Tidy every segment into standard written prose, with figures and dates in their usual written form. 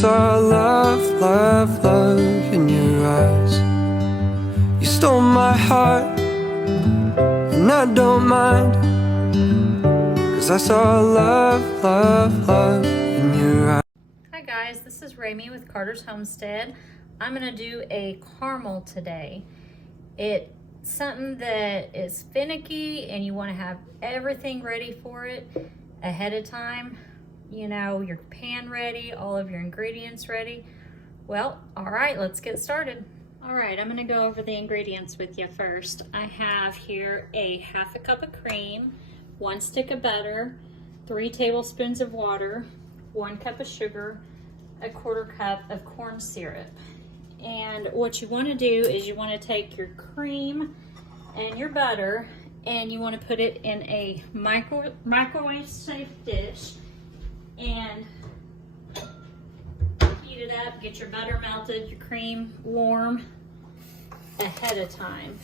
Saw love, love, love in your eyes. You stole my heart, and I don't mind, 'cause I saw love, love, love in your eyes. Hi guys, this is Rami with Carter's Homestead. I'm going to do a caramel today. It's something that is finicky and you want to have everything ready for it ahead of time. You know, your pan ready, all of your ingredients ready. Well, all right, let's get started. All right, I'm going to go over the ingredients with you first. I have here a half a cup of cream, 1 stick of butter, 3 tablespoons of water, 1 cup of sugar, 1/4 cup of corn syrup. And what you want to do is you want to take your cream and your butter and you want to put it in a microwave safe dish and heat it up. Get your butter melted, your cream warm ahead of time.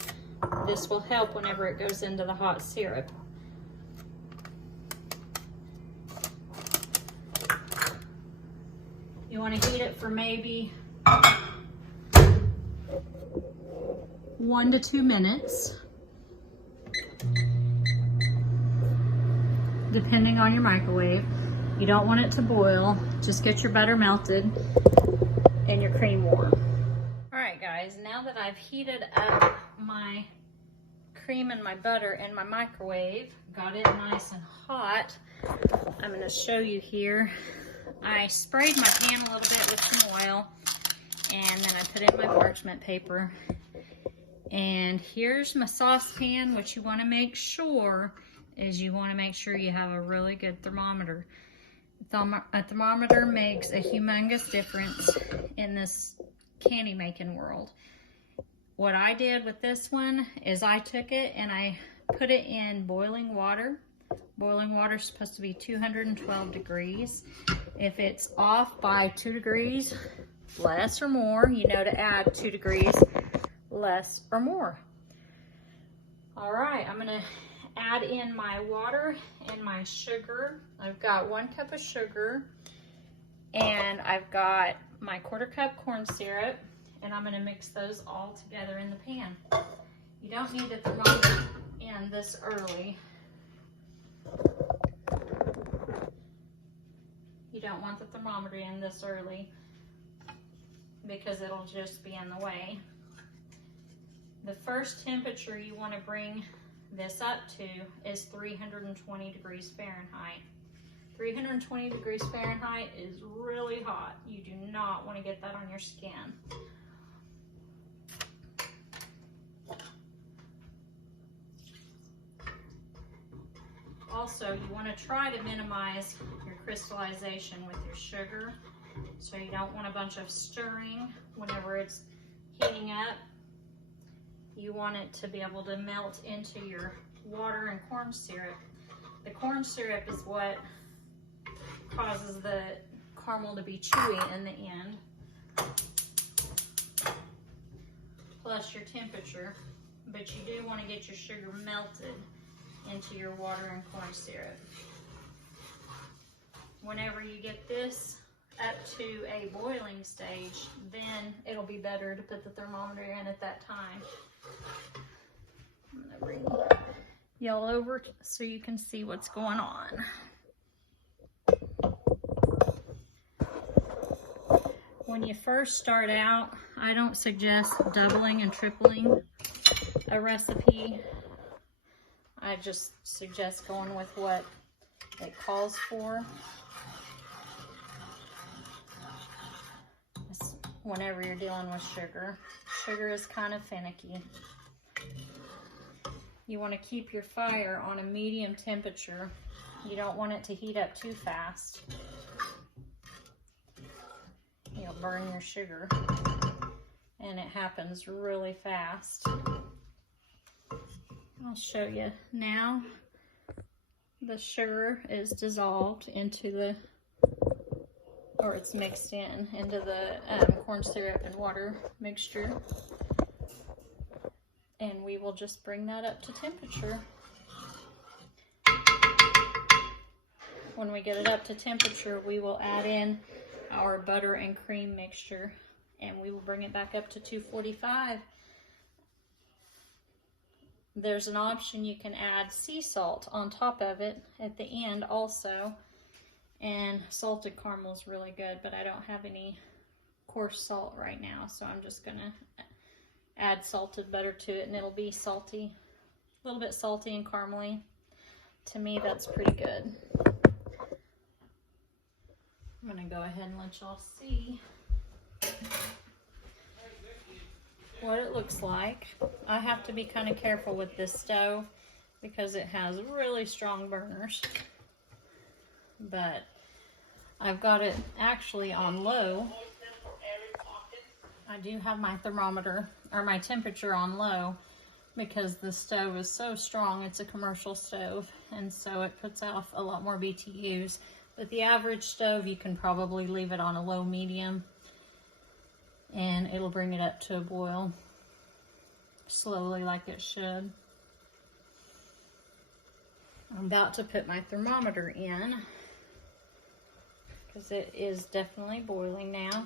This will help whenever it goes into the hot syrup. You want to heat it for maybe 1 to 2 minutes, depending on your microwave. You don't want it to boil. Just get your butter melted and your cream warm. All right, guys, now that I've heated up my cream and my butter in my microwave, got it nice and hot, I'm going to show you here. I sprayed my pan a little bit with some oil, and then I put it in my parchment paper. And here's my saucepan. What you want to make sure is you want to make sure you have a really good thermometer. A thermometer makes a humongous difference in this candy making world. What I did with this one is I took it and I put it in boiling water. Boiling water is supposed to be 212 degrees. If it's off by 2 degrees, less or more, you know to add 2 degrees, less or more. All right, I'm gonna add in my water and my sugar. I've got 1 cup of sugar and I've got my 1/4 cup corn syrup, and I'm gonna mix those all together in the pan. You don't need the thermometer in this early. You don't want the thermometer in this early because it'll just be in the way. The first temperature you want to bring this up to is 320 degrees Fahrenheit. 320 degrees Fahrenheit is really hot. You do not want to get that on your skin. Also, you want to try to minimize your crystallization with your sugar. So you don't want a bunch of stirring whenever it's heating up. You want it to be able to melt into your water and corn syrup. The corn syrup is what causes the caramel to be chewy in the end. Plus your temperature. But you do want to get your sugar melted into your water and corn syrup. Whenever you get this up to a boiling stage, then it'll be better to put the thermometer in at that time. I'm gonna bring y'all over so you can see what's going on. When you first start out, I don't suggest doubling and tripling a recipe. I just suggest going with what it calls for. Whenever you're dealing with sugar. Sugar is kind of finicky. You want to keep your fire on a medium temperature. You don't want it to heat up too fast. You'll burn your sugar. And it happens really fast. I'll show you now. The sugar is dissolved into the, or it's mixed into the corn syrup and water mixture. And we will just bring that up to temperature. When we get it up to temperature, we will add in our butter and cream mixture, and we will bring it back up to 245. There's an option you can add sea salt on top of it at the end also, and salted caramel is really good, but I don't have any coarse salt right now, so I'm just gonna add salted butter to it, and it'll be salty, a little bit salty and caramely. To me, that's pretty good. I'm gonna go ahead and let y'all see what it looks like. I have to be kind of careful with this stove because it has really strong burners, but I've got it actually on low. I do have my thermometer or my temperature on low because the stove is so strong. It's a commercial stove, and so it puts off a lot more BTUs. With the average stove, you can probably leave it on a low medium and it'll bring it up to a boil slowly like it should. I'm about to put my thermometer in because it is definitely boiling now.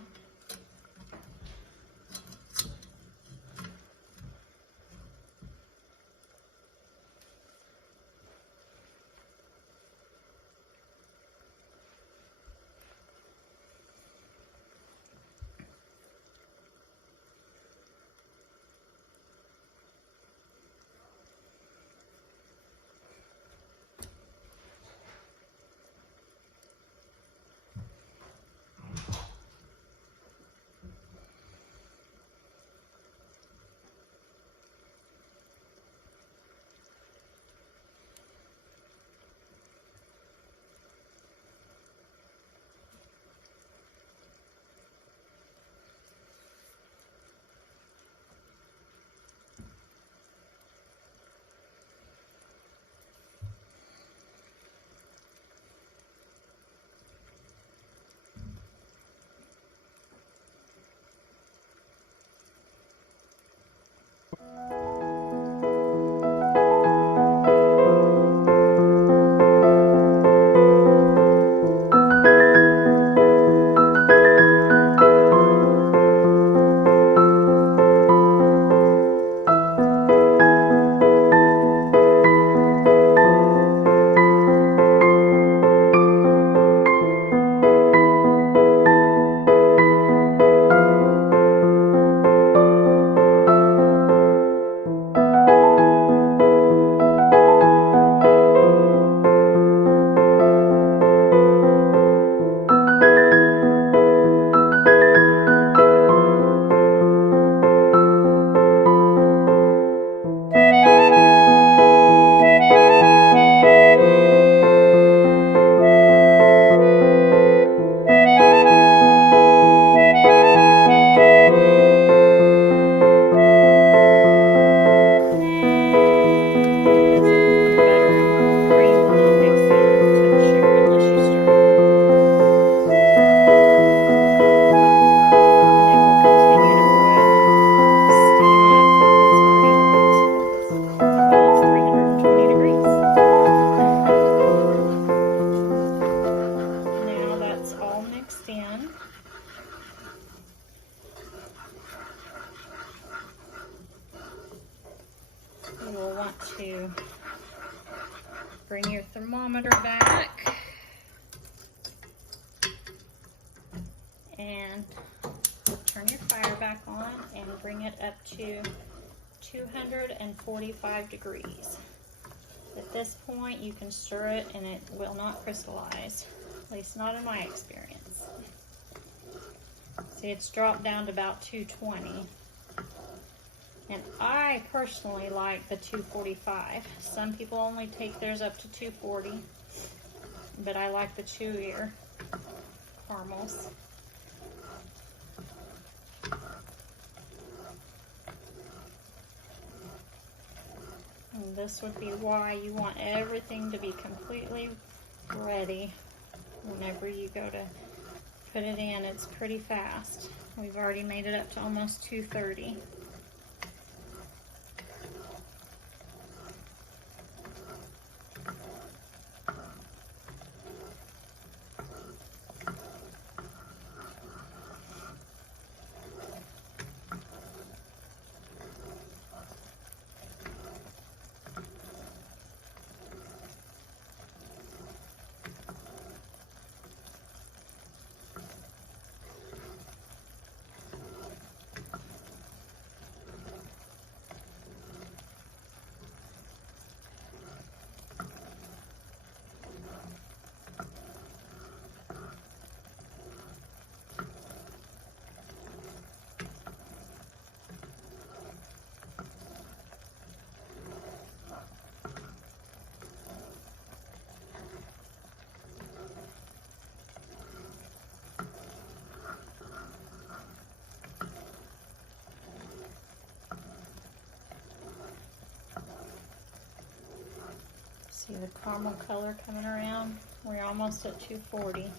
You will want to bring your thermometer back and turn your fire back on and bring it up to 245 degrees. At this point, you can stir it and it will not crystallize, at least not in my experience. See, it's dropped down to about 220. And I personally like the 245. Some people only take theirs up to 240, but I like the chewier caramels. And this would be why you want everything to be completely ready whenever you go to put it in. It's pretty fast. We've already made it up to almost 230. the caramel color coming around. We're almost at 240.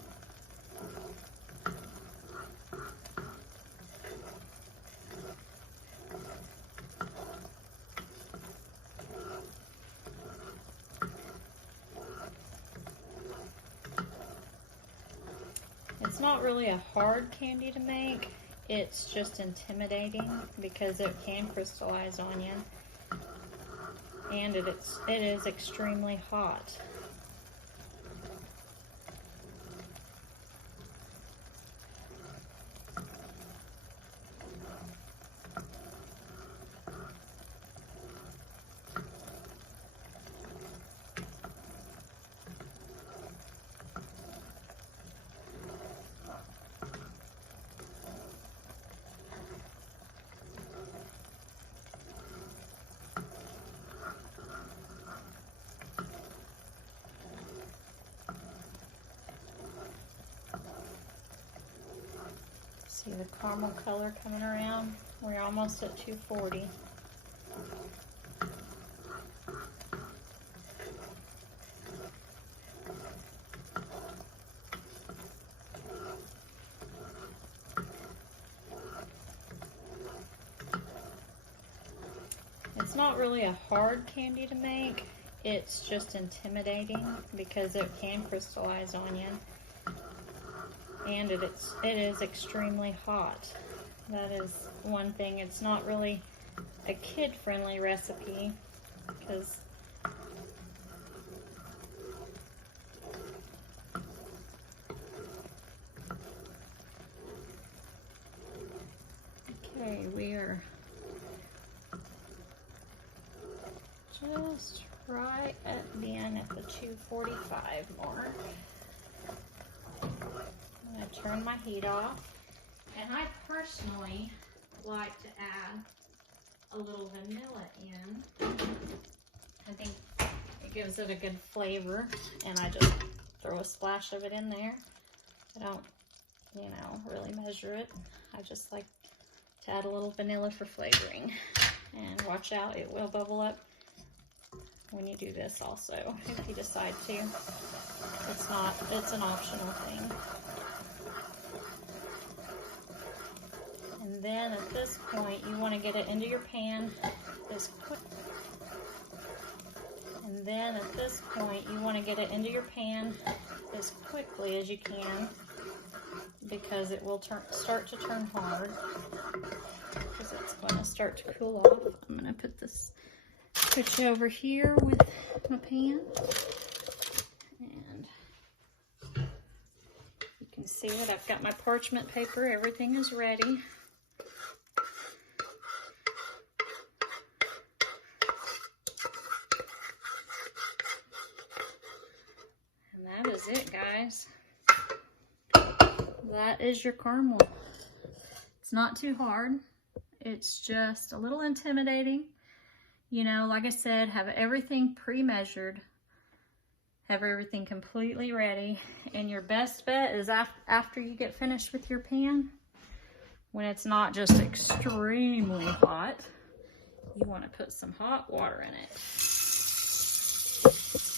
It's not really a hard candy to make. It's just intimidating because it can crystallize on you. And it is extremely hot. See the caramel color coming around? We're almost at 240. It's not really a hard candy to make. It's just intimidating because it can crystallize on you. And it is extremely hot. That is one thing. It's not really a kid-friendly recipe because okay, we are just right at being at the 245 mark. I'm going to turn my heat off. And I personally like to add a little vanilla in. I think it gives it a good flavor, and I just throw a splash of it in there. I don't, really measure it. I just like to add a little vanilla for flavoring. And watch out, it will bubble up when you do this also, if you decide to. It's an optional thing. And then at this point, you want to get it into your pan as quick. And then at this point, you want to get it into your pan as quickly as you can because it will start to turn hard because it's going to start to cool off. I'm going to put you over here with my pan. And you can see it. I've got my parchment paper. Everything is ready. That is it, guys. That is your caramel. It's not too hard. It's just a little intimidating. Like I said, have everything pre-measured. Have everything completely ready. And your best bet is after you get finished with your pan, when it's not just extremely hot, you want to put some hot water in it.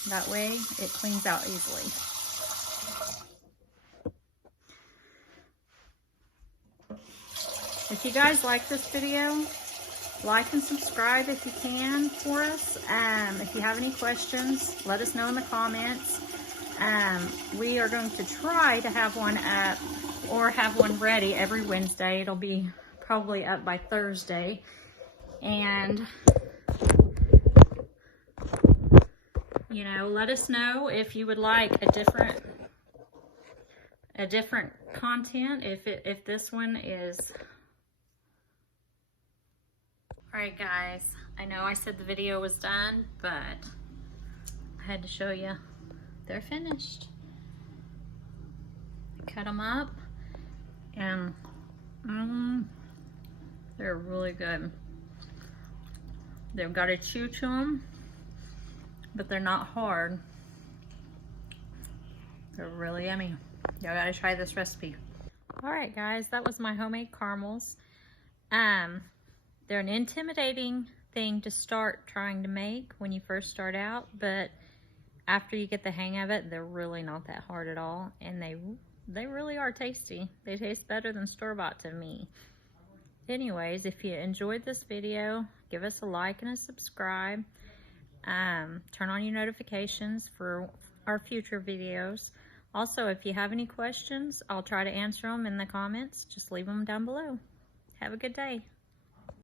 That way it cleans out easily. If you guys like this video, like and subscribe if you can for us. If you have any questions, let us know in the comments. We are going to try to have one up or have one ready every Wednesday. It'll be probably up by Thursday. And let us know if you would like a different content, if this one is. All right, guys, I know I said the video was done, but I had to show you they're finished. Cut them up, and they're really good. They've got a chew to them, but they're not hard. They're really yummy. Y'all gotta try this recipe. All right, guys, that was my homemade caramels. They're an intimidating thing to start trying to make when you first start out, but after you get the hang of it, they're really not that hard at all, and they really are tasty. They taste better than store-bought to me. Anyways, if you enjoyed this video, give us a like and a subscribe. Turn on your notifications for our future videos. Also, if you have any questions, I'll try to answer them in the comments. Just leave them down below. Have a good day.